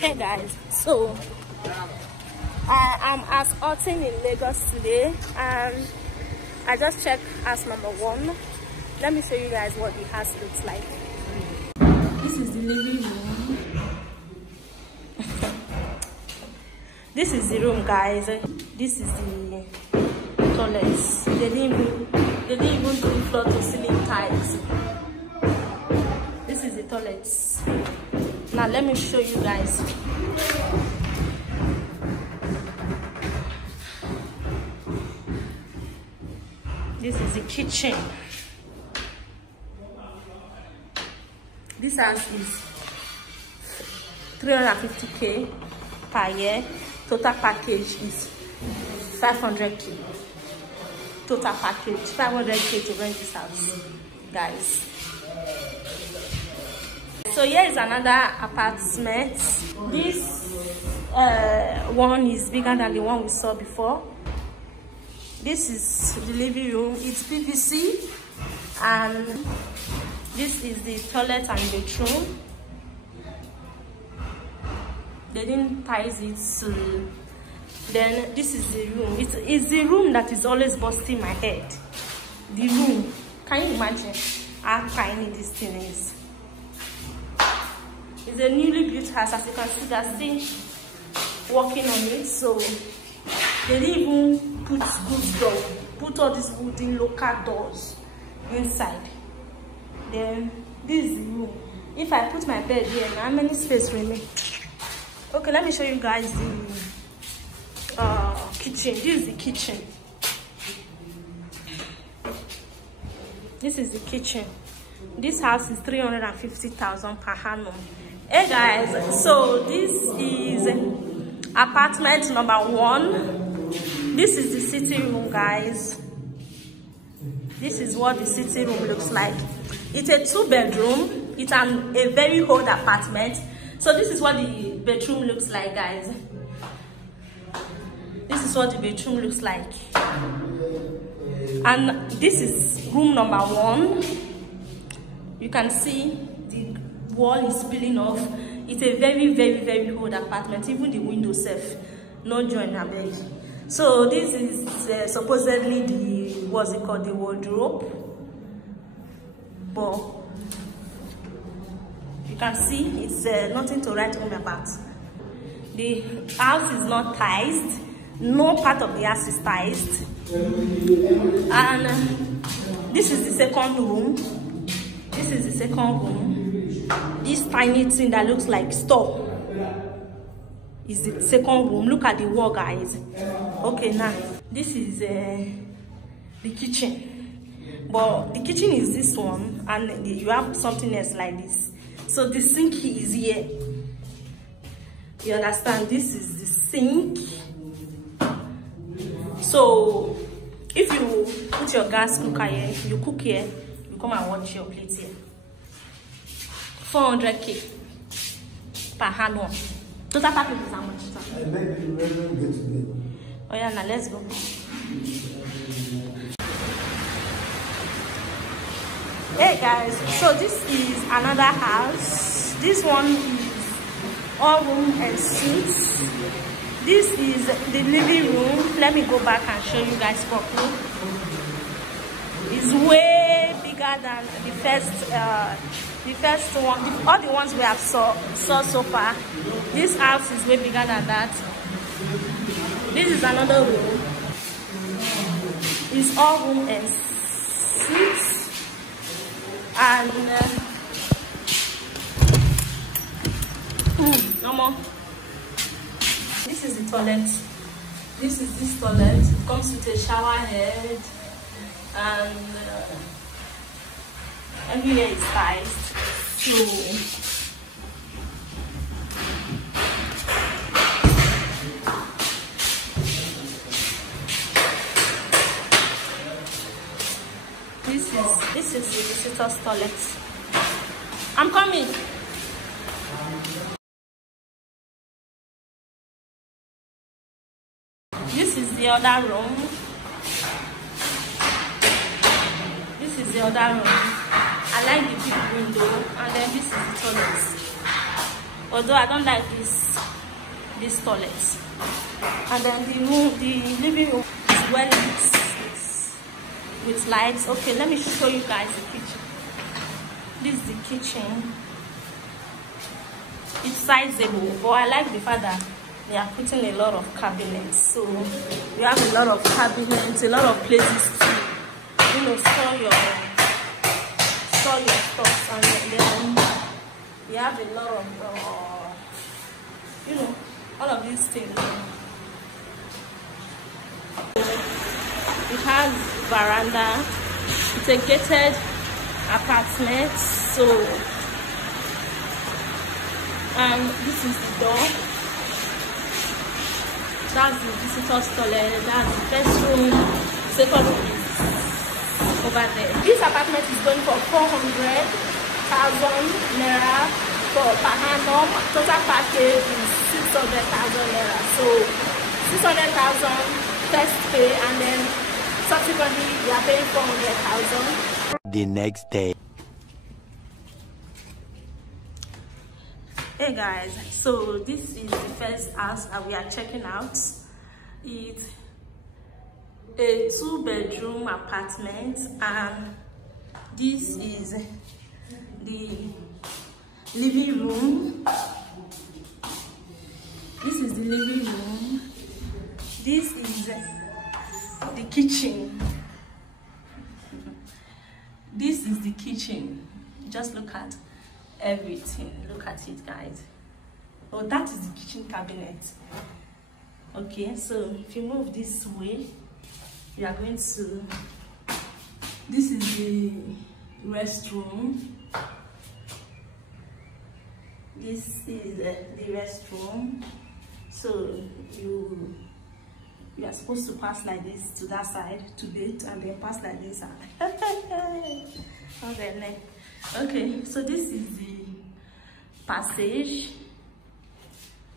Hey guys, so I am at Alton in Lagos today, and I just checked house number 1. Let me show you guys what the house looks like. This is the living room. This is the room, guys. This is the toilets. They didn't even do floor to ceiling tiles. This is the toilets. Now let me show you guys. This is the kitchen. This house is 350k per year. Total package is 500k. Total package 500k to rent this house, guys. So here is another apartment. This one is bigger than the one we saw before. This is the living room. It's PVC, and this is the toilet and bedroom. They didn't tiles it, so then this is the room. It's the room that is always busting my head. The room. Can you imagine how tiny this thing is? It's a newly built house. As you can see, they're still working on it, so they didn't even put good door, put all these wooden local doors inside. Then this is the room. If I put my bed here, how many space remain? Okay, let me show you guys the kitchen. This is the kitchen. This is the kitchen. This house is 350,000 per annum. Hey guys, so this is apartment number 1. This is the sitting room, guys. This is what the sitting room looks like. It's a 2-bedroom. It's a very old apartment. So this is what the bedroom looks like, guys. This is what the bedroom looks like. And this is room number 1. You can see the wall is peeling off. It's a very, very, very old apartment. Even the window safe, no joint abeg. So this is supposedly the, what's it called, the wardrobe. But you can see it's nothing to write home about. The house is not tiled. No part of the house is tiled. And this is the second room. This is the second room. This tiny thing that looks like store is the second room. Look at the wall, guys. Okay, now this is the kitchen. But the kitchen is this one, and you have something else like this. So the sink is here. You understand? This is the sink. So if you put your gas cooker here, you cook here, you come and wash your plate here. 400k per annum. Total package is how much? Oh yeah, now let's go. Hey guys, so this is another house. This one is all room and suites. This is the living room. Let me go back and show you guys properly. It's way bigger than the first one. All the ones we have saw so far. This house is way bigger than that. This is another room. It's all room and suites. And no more. This is the toilet. This is this toilet. It comes with a shower head, and everywhere is tiled. So this is the visitor's toilet. I'm coming. This is the other room. This is the other room. I like the big window, and then this is the toilet. although I don't like this toilet. And then the living room is well lit with lights. Okay, let me show you guys the kitchen. This is the kitchen. It's sizable, but I like the fact that they are putting a lot of cabinets. So you have a lot of cabinets, a lot of places to, you know, store your stuff, and then you have a lot of you know, all of these things. It has veranda. It's a gated apartment, so this is the door. That's the visitor's toilet. That's the first room. Second room is over there. This apartment is going for 400,000 naira per annum. Total package is 600,000 naira. So 600,000 first pay, and then subsequently we are paying 400,000. The next day. Hey guys, so this is the first house that we are checking out. It's a 2-bedroom apartment, and this is the living room. This is the living room. This is the kitchen. This is the kitchen. Just look at everything. Look at it, guys. Oh, that is the kitchen cabinet. Okay, so if you move this way, you are going to, this is the restroom. This is the restroom. So you are supposed to pass like this to that side to bathe, and then pass like this. Okay, so this is the passage,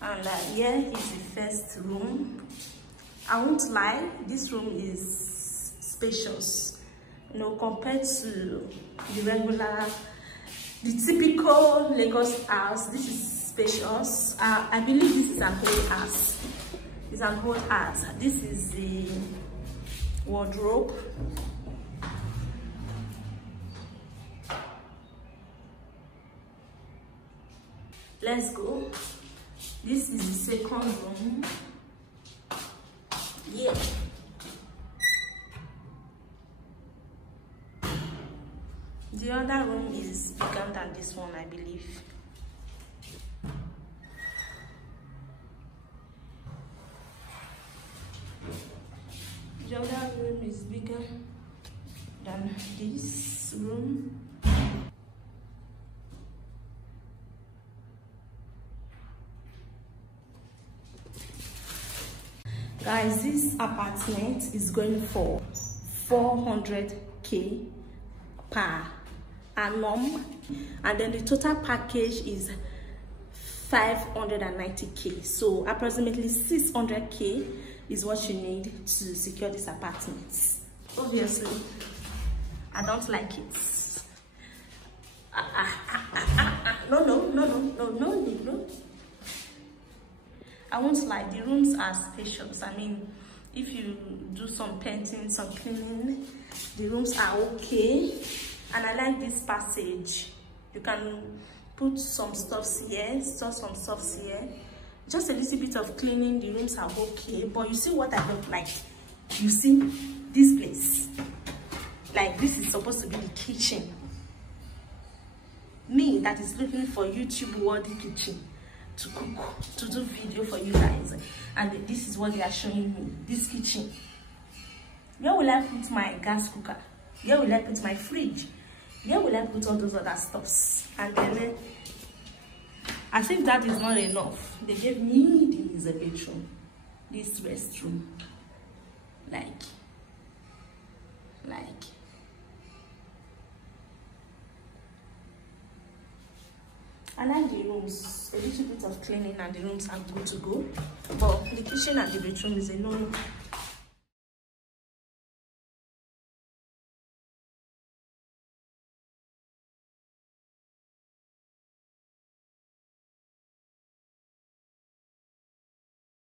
and here is the first room. I won't lie, this room is spacious, you know, compared to the regular, the typical Lagos house. This is spacious. I believe this is an old house. It's an old house. This is the wardrobe. Let's go. This is the second room. Yeah. The other room is bigger than this one, I believe. The other room is bigger than this room. Guys, this apartment is going for 400k per annum, and then the total package is 590k. So approximately 600k is what you need to secure this apartment. Obviously, I don't like it. No. I won't lie, the rooms are spacious. I mean, if you do some painting, some cleaning, the rooms are okay. And I like this passage. You can put some stuffs here, store some stuffs here. Just a little bit of cleaning, the rooms are okay. But you see what I don't like? You see this place? Like, this is supposed to be the kitchen. Me that is looking for YouTube worthy kitchen to cook, to do video for you guys, and this is what they are showing me. This kitchen. Where will I put my gas cooker? Where will I put my fridge? Where will I put all those other stuffs? And then, as if that is not enough, they gave me this bedroom, this restroom. Like. I like the rooms, a little bit of cleaning and the rooms are good to go. But the kitchen and the bedroom is a no